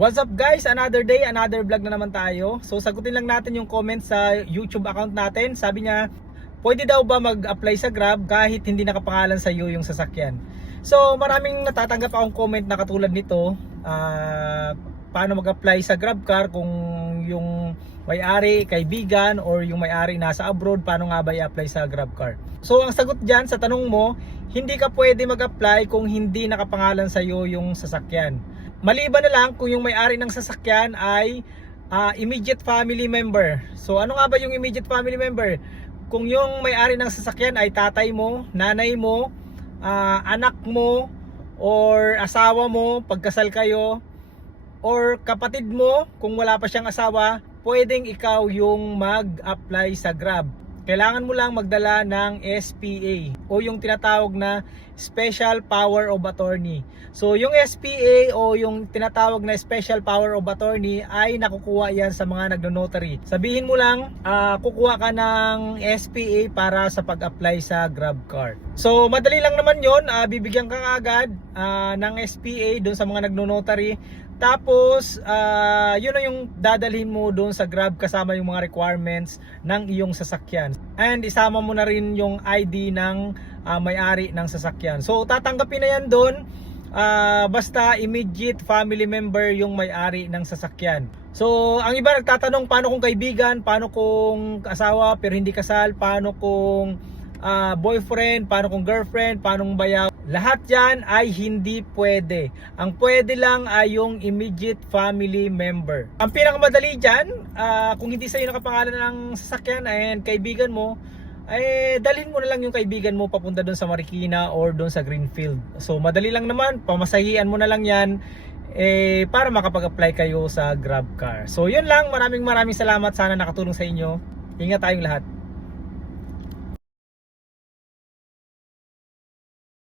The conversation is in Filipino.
What's up guys? Another day, another vlog na naman tayo. So sagutin lang natin yung comment sa YouTube account natin. Sabi niya, pwede daw ba mag-apply sa Grab kahit hindi nakapangalan sa iyo yung sasakyan? So maraming natatanggap akong comment na katulad nito. Paano mag-apply sa GrabCar kung yung may-ari kaibigan or yung may-ari nasa abroad, paano nga ba i-apply sa GrabCar? So ang sagot dyan sa tanong mo, hindi ka pwede mag-apply kung hindi nakapangalan sa iyo yung sasakyan. Maliban na lang kung yung may-ari ng sasakyan ay immediate family member. So ano nga ba yung immediate family member? Kung yung may-ari ng sasakyan ay tatay mo, nanay mo, anak mo, or asawa mo, pagkasal kayo, or kapatid mo, kung wala pa siyang asawa, pwedeng ikaw yung mag-apply sa Grab. Kailangan mo lang magdala ng SPA o yung tinatawag na Special Power of Attorney. So yung SPA o yung tinatawag na Special Power of Attorney ay nakukuha yan sa mga nagno-notary. Sabihin mo lang, kukuha ka ng SPA para sa pag-apply sa GrabCar. So madali lang naman yon, bibigyan ka agad ng SPA doon sa mga nagno-notary. Tapos, yun na yung dadalhin mo doon sa Grab kasama yung mga requirements ng iyong sasakyan. And isama mo na rin yung ID ng may-ari ng sasakyan. So, tatanggapin na yan doon basta immediate family member yung may-ari ng sasakyan. So, ang iba nagtatanong, paano kung kaibigan, paano kung asawa pero hindi kasal, paano kung boyfriend, paano kung girlfriend, paano kung bayaw. Lahat yan ay hindi pwede. Ang pwede lang ay yung immediate family member. Ang pinakamadali dyan, kung hindi sa'yo nakapangalan ng sasakyan and kaibigan mo, ay dalhin mo na lang yung kaibigan mo papunta doon sa Marikina or doon sa Greenfield. So madali lang naman, pamasahian mo na lang yan para makapag-apply kayo sa GrabCar. So yun lang, maraming salamat, sana nakatulong sa inyo. Ingat tayong lahat.